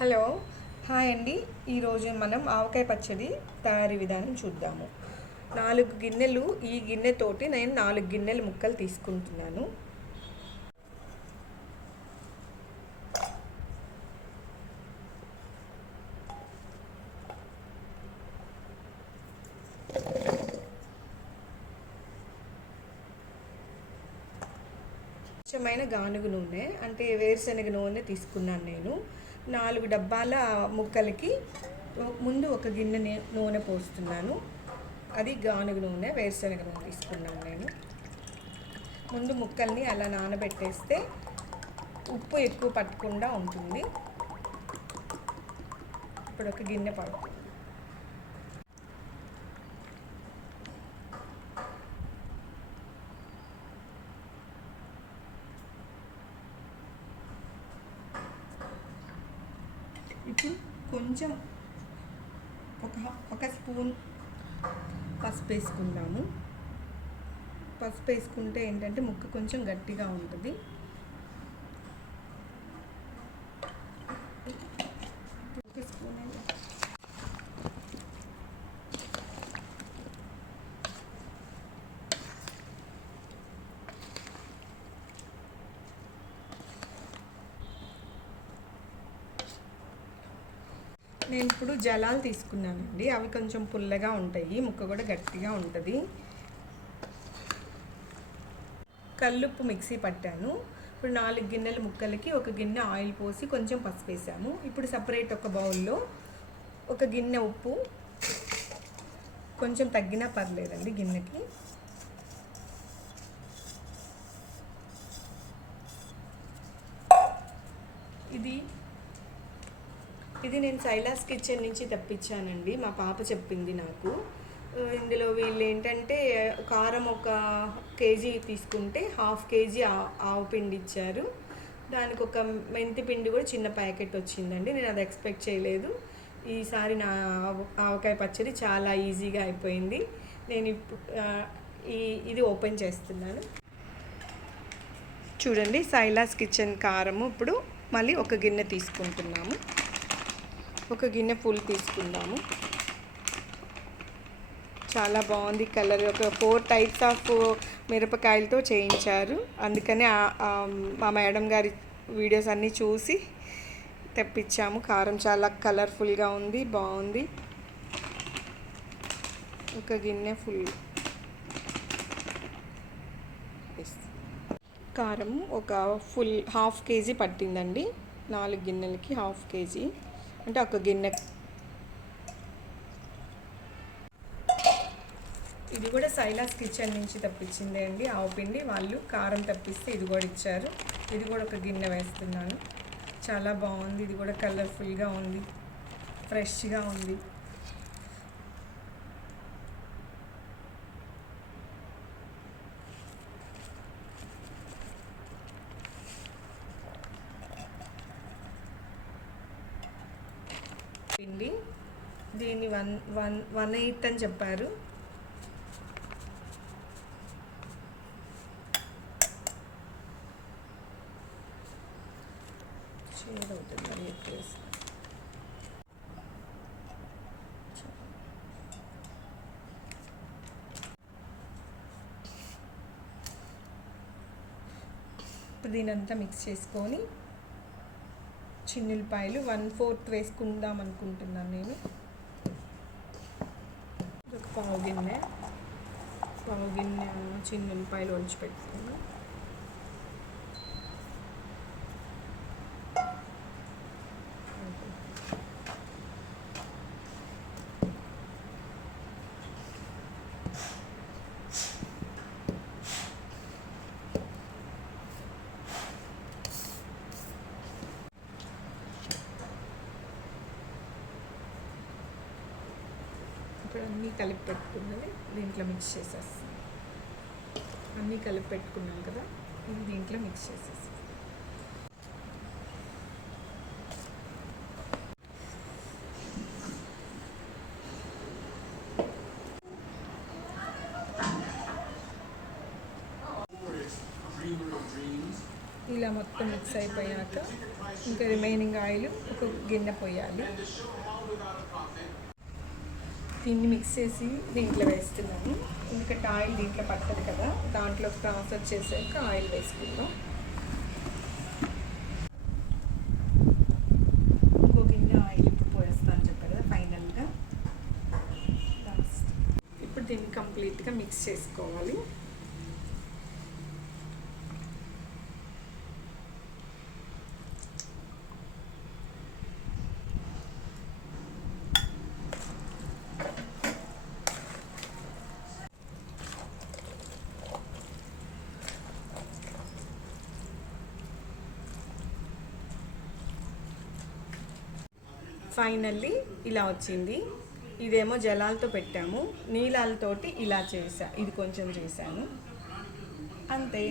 Hello, hi అండి. ఈరోజు మనం ఆవకాయ పచ్చడి తయారీ విధానం చూద్దాము. 4 గిన్నెలు, ఈ గిన్నెతోటి నేను 4 గిన్నెలు ముక్కలు తీసుకుంటున్నాను. స్వచ్ఛమైన గానుగ నూనె అంటే వేరుశనగ నూనె తీసుకున్నాను నేను. 4 డబ్బాల ముక్కలకి ముందు ఒక గిన్నె నూనె పోస్తున్నాను. అది గానుగ నూనె, వేరుశనగ నూనె తీసుకున్నాను నేను. ముందు ముక్కల్ని అలా నానబెట్టేస్తే ఉప్పు ఎక్కువ పట్టకుండా ఉంటుంది. ఇప్పుడు ఒక గిన్నె పడుతుంది. ఇప్పుడు కొంచెం ఒక స్పూన్ పసుపు వేసుకుందాము. పసుపు వేసుకుంటే ఏంటంటే ముక్క కొంచెం గట్టిగా ఉంటుంది. ఒక స్పూన్ నేను ఇప్పుడు జలాలు తీసుకున్నానండి. అవి కొంచెం పుల్లగా ఉంటాయి, ముక్క కూడా గట్టిగా ఉంటుంది. కల్లుప్పు మిక్సీ పట్టాను. ఇప్పుడు 4 గిన్నెల ముక్కలకి ఒక గిన్నె ఆయిల్ పోసి కొంచెం పసుపు వేసాము. ఇప్పుడు సపరేట్ ఒక బౌల్లో ఒక గిన్నె ఉప్పు, కొంచెం తగ్గినా పర్లేదండి గిన్నెకి. ఇది నేను సైలాస్ కిచెన్ నుంచి తెప్పించానండి. మా పాప చెప్పింది నాకు. ఇందులో వీళ్ళు ఏంటంటే కారం 1 కేజీ తీసుకుంటే 1/2 కేజీ ఆవు పిండి ఇచ్చారు. దానికి ఒక మెంతి పిండి కూడా చిన్న ప్యాకెట్ వచ్చిందండి. నేను అది ఎక్స్పెక్ట్ చేయలేదు. ఈసారి నా ఆవకాయ పచ్చడి చాలా ఈజీగా అయిపోయింది. నేను ఇప్పుడు ఇది ఓపెన్ చేస్తున్నాను. చూడండి, సైలాస్ కిచెన్ కారము ఇప్పుడు మళ్ళీ ఒక గిన్నె తీసుకుంటున్నాము. ఒక గిన్నె ఫుల్ తీసుకుందాము. చాలా బాగుంది కలర్. ఒక 4 టైప్స్ ఆఫ్ మిరపకాయలతో చేయించారు. అందుకనే మా మేడం గారి వీడియోస్ అన్నీ చూసి తెప్పించాము. కారం చాలా కలర్ఫుల్గా ఉంది, బాగుంది. ఒక గిన్నె ఫుల్ కారం ఒక ఫుల్ 1/2 కేజీ పట్టిందండి. 4 గిన్నెలకి 1/2 కేజీ అంటే ఒక గిన్నె. ఇది కూడా సైలాస్ కిచెన్ నుంచి తెప్పించిందే అండి, ఆవు పిండి. వాళ్ళు కారం తెప్పిస్తే ఇది కూడా ఇచ్చారు. ఇది కూడా ఒక గిన్నె వేస్తున్నాను. చాలా బాగుంది. ఇది కూడా కలర్ఫుల్గా ఉంది, ఫ్రెష్గా ఉంది. పిండి దీన్ని 1/8 అని చెప్పారు. షేర్ అవుతుంది మరి ఎక్కువ వేసి. ఇప్పుడు దీనంతా మిక్స్ చేసుకొని చిన్నులపాయలు 1/4 వేసుకుందాం అనుకుంటున్నాను నేను. ఒక పావు గిన్నె చిన్నులపాయలు ఒలిచి పెట్టుకున్నాను. ఇప్పుడు అన్నీ కలిపి పెట్టుకున్నది దీంట్లో మిక్స్ చేసేస్తాం. అన్నీ కలిపి పెట్టుకున్నాం కదా, ఇది దీంట్లో మిక్స్ చేసేస్తాం. ఇలా మొత్తం మిక్స్ అయిపోయాక ఇంకా రిమైనింగ్ ఆయిల్ ఒక గిన్నె పోయాలి. దీన్ని మిక్స్ చేసి దీంట్లో వేస్తున్నాను, ఎందుకంటే ఆయిల్ దీంట్లో పట్టదు కదా. దాంట్లో క్రాస్ వచ్చేసాక ఆయిల్ వేసుకుందాం. ఇంకో గిన్నె ఆయిల్ ఇప్పుడు పోయేస్తాను చెప్పారు కదా ఫైనల్గా. ఇప్పుడు దీన్ని కంప్లీట్గా మిక్స్ చేసుకోవాలి. ఫైనల్లీ ఇలా వచ్చింది. ఇదేమో జలాలతో పెట్టాము, నీళ్ళతోటి ఇలా చేసా, ఇది కొంచెం చేశాను అంతే.